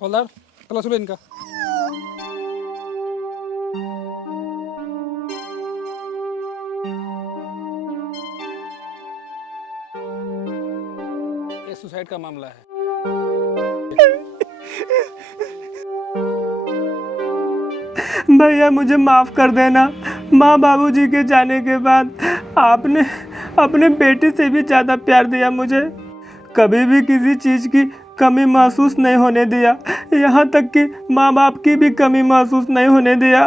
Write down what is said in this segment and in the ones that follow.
हवलदार तलाश लो इनका। ये सुसाइड का मामला है। भैया मुझे माफ़ कर देना। माँ बाबूजी के जाने के बाद आपने अपने बेटे से भी ज़्यादा प्यार दिया मुझे। कभी भी किसी चीज़ की कमी महसूस नहीं होने दिया, यहाँ तक कि माँ बाप की भी कमी महसूस नहीं होने दिया।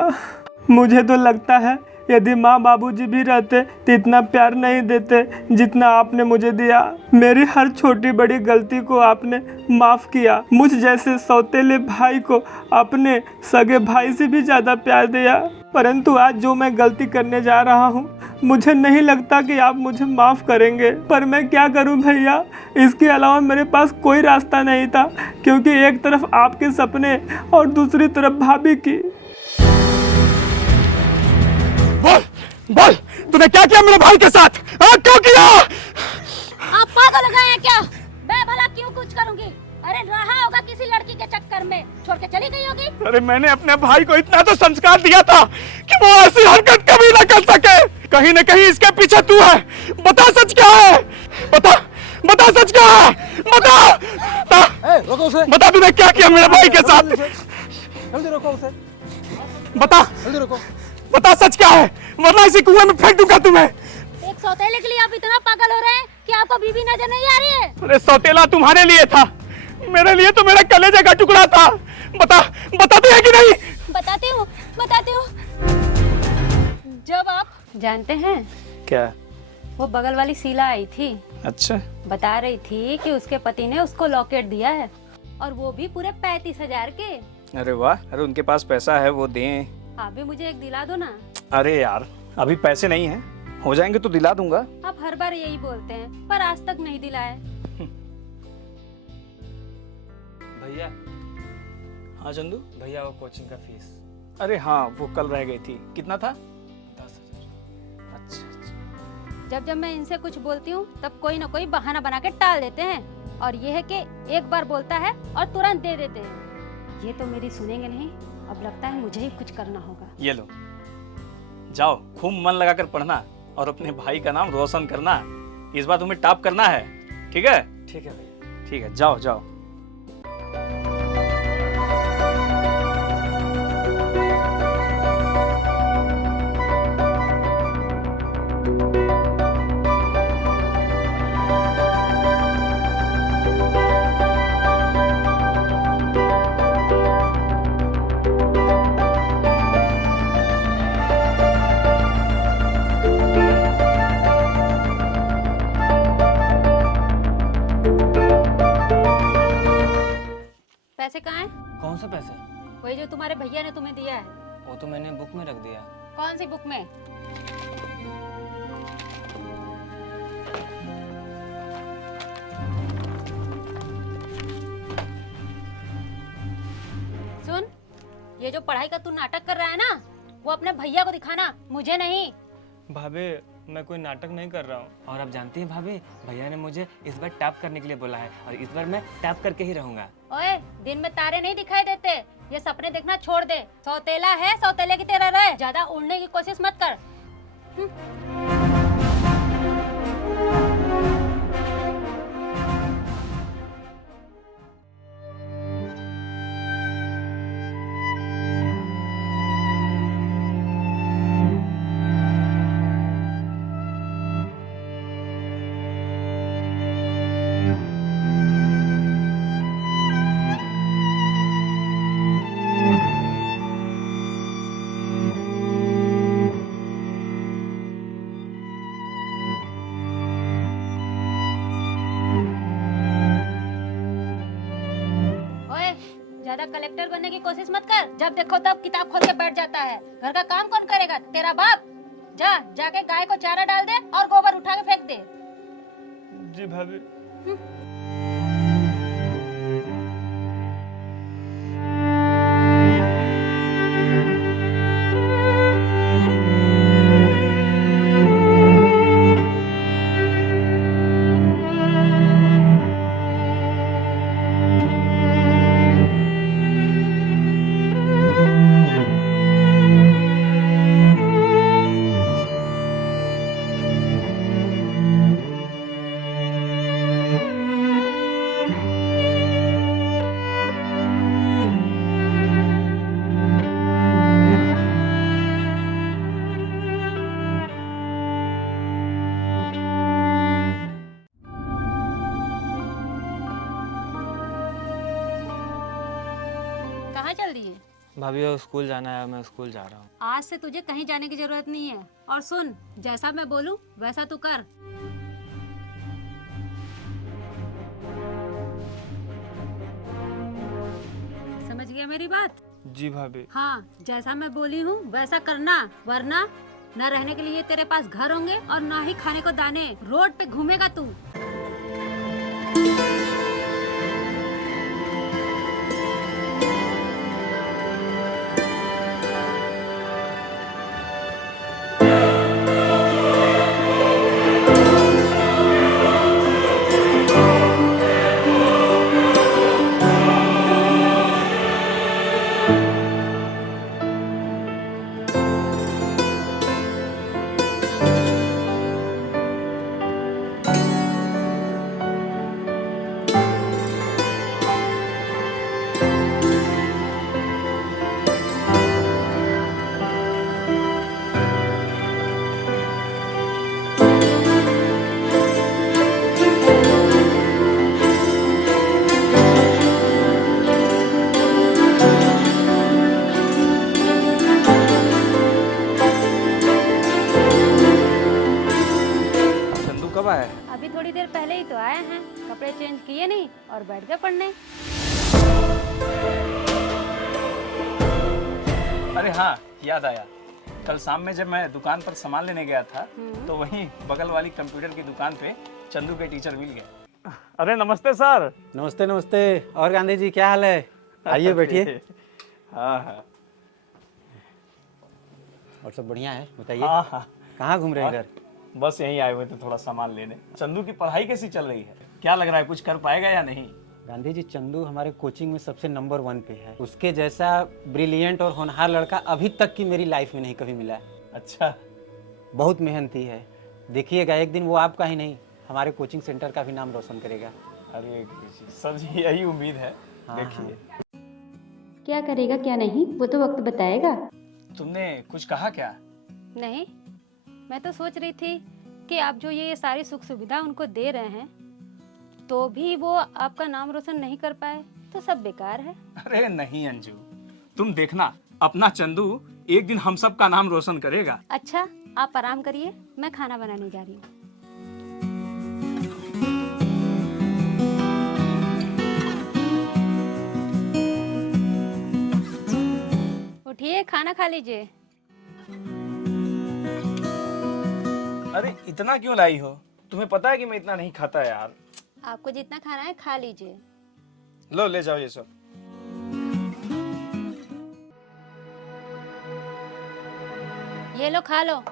मुझे तो लगता है यदि माँ बाबूजी भी रहते तो इतना प्यार नहीं देते जितना आपने मुझे दिया। मेरी हर छोटी बड़ी गलती को आपने माफ़ किया। मुझ जैसे सौतेले भाई को अपने सगे भाई से भी ज़्यादा प्यार दिया। परंतु आज जो मैं गलती करने जा रहा हूँ, मुझे नहीं लगता कि आप मुझे माफ़ करेंगे। पर मैं क्या करूँ भैया, इसके अलावा मेरे पास कोई रास्ता नहीं था, क्योंकि एक तरफ आपके सपने और दूसरी तरफ भाभी की। बोल तूने क्या किया मेरे भाई के साथ? क्यों किया? आप पागल हो गए हैं क्या? मैं भला क्यों कुछ करूंगी? अरे रहा होगा किसी लड़की के चक्कर में, छोड़ के चली गई होगी। अरे मैंने अपने भाई को इतना तो संस्कार दिया था कि वो ऐसी हरकत कभी ना कर सके। कहीं न कहीं इसके पीछे तू है। बता सच क्या है? बता सच क्या है? रोको उसे। बता तूने क्या किया मेरे भाई के साथ? जल्दी रोको उसे। बता जल्दी रोको। बता सच क्या है, वरना इसी कुएं में फेंक दूंगा तुम्हें। एक सौतेले के लिए आप इतना पागल हो रहे हैं कि आपको बीवी नजर नहीं आ रही है? अरे सौतेला तुम्हारे लिए था, मेरे लिए तो मेरा कलेजे का टुकड़ा था। बताती है कि नहीं? बताती हूँ। जब आप जानते हैं क्या? वो बगल वाली शीला आई थी, अच्छा, बता रही थी कि उसके पति ने उसको लॉकेट दिया है, और वो भी पूरे 35,000 के। अरे वाह। अरे उनके पास पैसा है, वो दें। आप भी मुझे एक दिला दो ना। अरे यार अभी पैसे नहीं हैं, हो जाएंगे तो दिला दूंगा। आप हर बार यही बोलते हैं, पर आज तक नहीं दिलाए। भैया। हाँ चंदू भैया, वो कोचिंग का फीस। अरे हाँ, वो कल रह गई थी। कितना था? 10,000। अच्छा। जब मैं इनसे कुछ बोलती हूँ तब कोई ना कोई बहाना बना के टाल देते हैं, और ये है कि एक बार बोलता है और तुरंत दे देते हैं। ये तो मेरी सुनेंगे नहीं। अब लगता है मुझे ही कुछ करना होगा। ये लो, जाओ खूब मन लगाकर पढ़ना और अपने भाई का नाम रोशन करना। इस बार तुम्हें टॉप करना है, ठीक है? ठीक है भैया। ठीक है, जाओ जाओ। पैसे कहाँ हैं? कौन सा पैसे? वही जो तुम्हारे भैया ने तुम्हें दिया है। वो तो मैंने बुक में रख दिया। कौन सी बुक में? सुन, ये जो पढ़ाई का तू नाटक कर रहा है ना, वो अपने भैया को दिखाना, मुझे नहीं। भाभी मैं कोई नाटक नहीं कर रहा हूँ। और आप जानती हैं भाभी, भैया ने मुझे इस बार टॉप करने के लिए बोला है, और इस बार मैं टॉप करके ही रहूंगा। ओए, दिन में तारे नहीं दिखाई देते, ये सपने देखना छोड़ दे। सौतेला है, सौतेले की तरह रहे, ज्यादा उड़ने की कोशिश मत कर। कलेक्टर बनने की कोशिश मत कर। जब देखो तब किताब खोल के बैठ जाता है। घर का काम कौन करेगा? तेरा बाप। जाके गाय को चारा डाल दे और गोबर उठा के फेंक दे। जी भाभी। कहाँ चल रही है? भाभी वो स्कूल जाना है, मैं स्कूल जा रहा हूँ। आज से तुझे कहीं जाने की जरूरत नहीं है। और सुन, जैसा मैं बोलूं वैसा तू कर। समझ गया मेरी बात? जी भाभी। हाँ, जैसा मैं बोली हूँ वैसा करना, वरना न रहने के लिए तेरे पास घर होंगे और ना ही खाने को दाने। रोड पे घूमेगा तू। चंदू कब आया है? अभी थोड़ी देर पहले ही तो आए हैं। कपड़े चेंज किए नहीं और बैठ गए पढ़ने। अरे हाँ, याद आया। कल शाम में जब मैं दुकान पर सामान लेने गया था तो वहीं बगल वाली कंप्यूटर की दुकान पे चंदू के टीचर मिल गए। अरे नमस्ते सर। नमस्ते नमस्ते। और गांधी जी क्या हाल है? आइए बैठिए। हाँ हाँ और सब बढ़िया है? बताइए हाँ हाँ, कहाँ घूम रहे हैं इधर? बस यहीं आए हुए थे थोड़ा सामान लेने। चंदू की पढ़ाई कैसी चल रही है? क्या लग रहा है कुछ कर पाएगा या नहीं? गांधी जी, चंदू हमारे कोचिंग में सबसे नंबर 1 पे है। उसके जैसा ब्रिलियंट और होनहार लड़का अभी तक की मेरी लाइफ में नहीं कभी मिला है। अच्छा, बहुत मेहनती है। देखिएगा एक दिन वो आपका ही नहीं हमारे कोचिंग सेंटर का भी नाम रोशन करेगा। अरे सर जी यही उम्मीद है। हाँ, देखिए क्या करेगा क्या नहीं वो तो वक्त बताएगा। तुमने कुछ कहा क्या? नहीं, मैं तो सोच रही थी कि आप जो ये सारी सुख सुविधा उनको दे रहे हैं तो भी वो आपका नाम रोशन नहीं कर पाए तो सब बेकार है। अरे नहीं अंजू, तुम देखना अपना चंदू एक दिन हम सब का नाम रोशन करेगा। अच्छा, आप आराम करिए, मैं खाना बनाने जा रही हूँ। उठिए, खाना खा लीजिए। अरे इतना क्यों लाई हो? तुम्हें पता है कि मैं इतना नहीं खाता यार। आपको जितना खाना है खा लीजिए। लो ले जाओ ये सब। ये लो खा लो।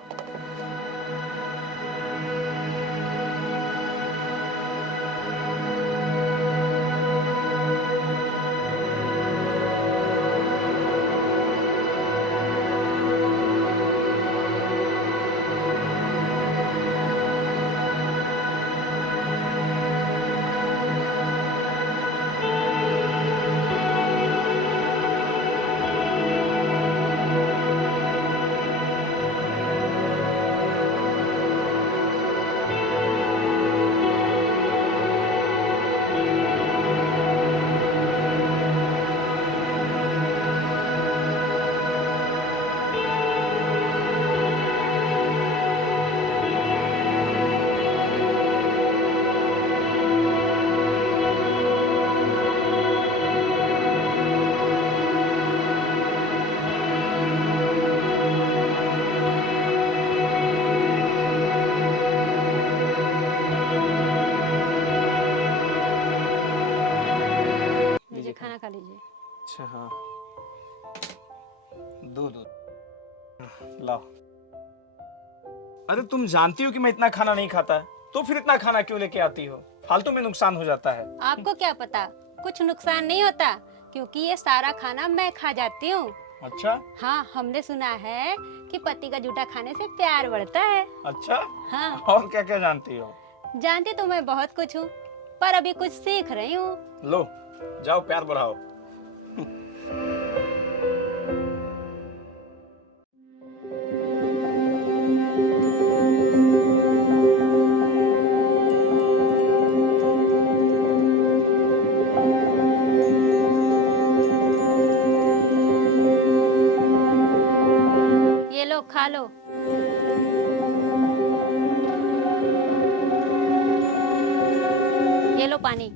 दूध लाओ। अरे तुम जानती हो कि मैं इतना खाना नहीं खाता, तो फिर इतना खाना क्यों लेके आती हो? फालतू में नुकसान हो जाता है। आपको क्या पता, कुछ नुकसान नहीं होता, क्योंकि ये सारा खाना मैं खा जाती हूँ। अच्छा? हाँ, हमने सुना है कि पति का जूठा खाने से प्यार बढ़ता है। अच्छा? हाँ। और क्या क्या जानती हो? जानती तो मैं बहुत कुछ हूँ, पर अभी कुछ सीख रही हूँ। लो जाओ प्यार बढ़ाओ। ये लो, खा लो। ये लो पानी।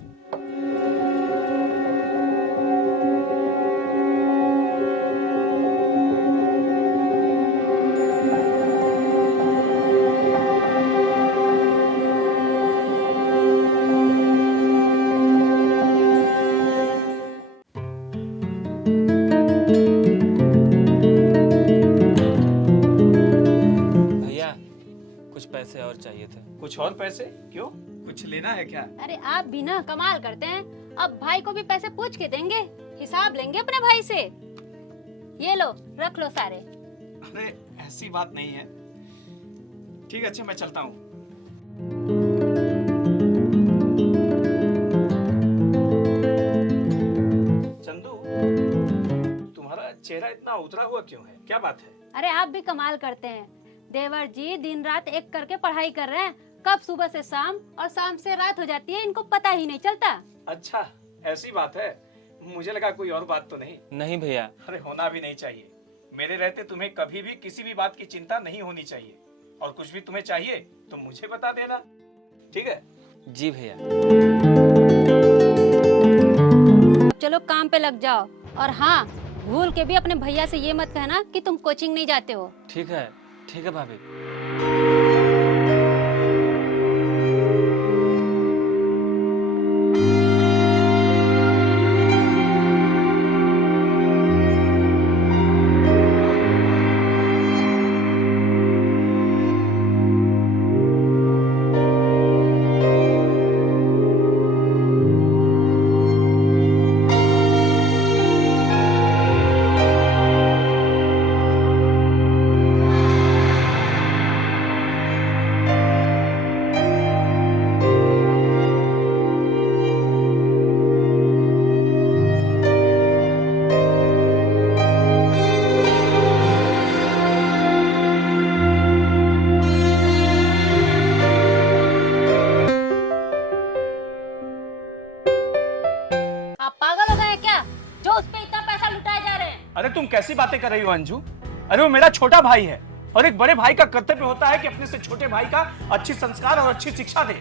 भैया कुछ पैसे और चाहिए थे। कुछ और पैसे? क्यों, कुछ लेना है क्या? अरे आप भी ना कमाल करते हैं। अब भाई को भी पैसे पूछ के देंगे, हिसाब लेंगे अपने भाई से। ये लो, रख लो सारे। अरे ऐसी बात नहीं है। ठीक है, अच्छा मैं चलता हूँ। चंदू, तुम्हारा चेहरा इतना उतरा हुआ क्यों है? क्या बात है? अरे आप भी कमाल करते हैं। देवर जी दिन रात एक करके पढ़ाई कर रहे हैं, कब सुबह से शाम और शाम से रात हो जाती है, इनको पता ही नहीं चलता। अच्छा ऐसी बात है, मुझे लगा कोई और बात तो नहीं। नहीं भैया। अरे होना भी नहीं चाहिए। मेरे रहते तुम्हें कभी भी किसी भी बात की चिंता नहीं होनी चाहिए, और कुछ भी तुम्हें चाहिए तो मुझे बता देना, ठीक है? जी भैया। अब चलो काम पे लग जाओ, और हाँ, भूल के भी अपने भैया से ये मत कहना कि तुम कोचिंग नहीं जाते हो। ठीक है भाभी। आप पागल हो गए हैं क्या, जो उस पे इतना पैसा लुटाए जा रहे हैं? अरे तुम कैसी बातें कर रही हो अंजू? अरे वो मेरा छोटा भाई है, और एक बड़े भाई का कर्तव्य होता है कि अपने से छोटे भाई का अच्छी संस्कार और अच्छी शिक्षा दे,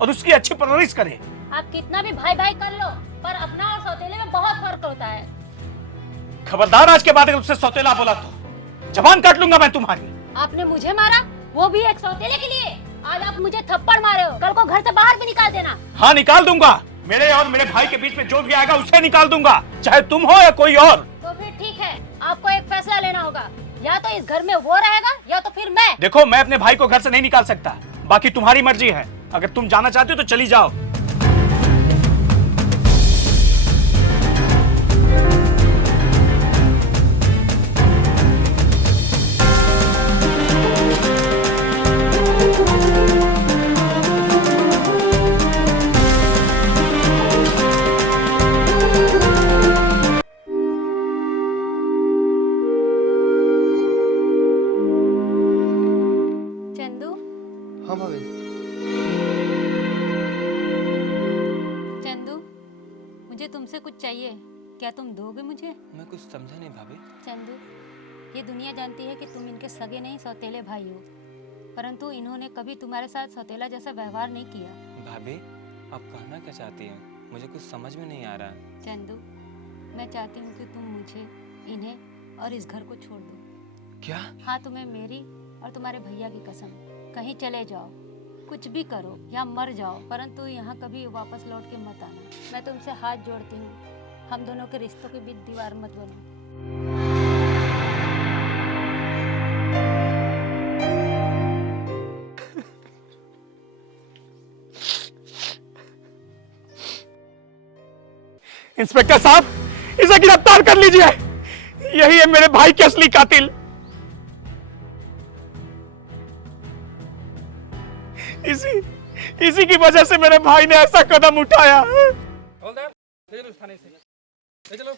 और उसकी अच्छी परवरिश करे। आप कितना भी भाई भाई कर लो, पर अपना और सौतेले में बहुत फर्क होता है। खबरदार, आज के बाद अगर उससे सौतेला बोला तो जबान काट लूंगा मैं तुम्हारी। आपने मुझे मारा, वो भी एक सौतेले के लिए। आज आप मुझे थप्पड़ मारे हो, कल को घर से बाहर भी निकाल देना। हाँ निकाल दूंगा, मेरे और मेरे भाई के बीच में जो भी आएगा उसे निकाल दूंगा, चाहे तुम हो या कोई और। तो फिर ठीक है, आपको एक फैसला लेना होगा, या तो इस घर में वो रहेगा या तो फिर मैं। देखो, मैं अपने भाई को घर से नहीं निकाल सकता, बाकी तुम्हारी मर्जी है। अगर तुम जाना चाहते हो तो चली जाओ। चंदू, हाँ भाभी। चंदू, मुझे तुमसे कुछ चाहिए, क्या तुम दोगे मुझे? मैं कुछ समझा नहीं भाभी। चंदू, ये दुनिया जानती है कि तुम इनके सगे नहीं सौतेले भाई हो, परंतु इन्होंने कभी तुम्हारे साथ सौतेला जैसा व्यवहार नहीं किया। भाभी आप कहना क्या चाहती हैं? मुझे कुछ समझ में नहीं आ रहा। चंदू, मैं चाहती हूँ कि तुम मुझे, इन्हें और इस घर को छोड़ दो। क्या? हाँ, तुम्हें मेरी और तुम्हारे भैया की कसम, कहीं चले जाओ, कुछ भी करो या मर जाओ, परंतु यहाँ कभी वापस लौट के मत आना। मैं तुमसे हाथ जोड़ती हूँ, हम दोनों के रिश्तों के बीच दीवार मत बनो। इंस्पेक्टर साहब, इसे गिरफ्तार कर लीजिए। यही है मेरे भाई के असली कातिल। इसी की वजह से मेरे भाई ने ऐसा कदम उठाया। हवलदार ले चलो थाने से, ले चलो।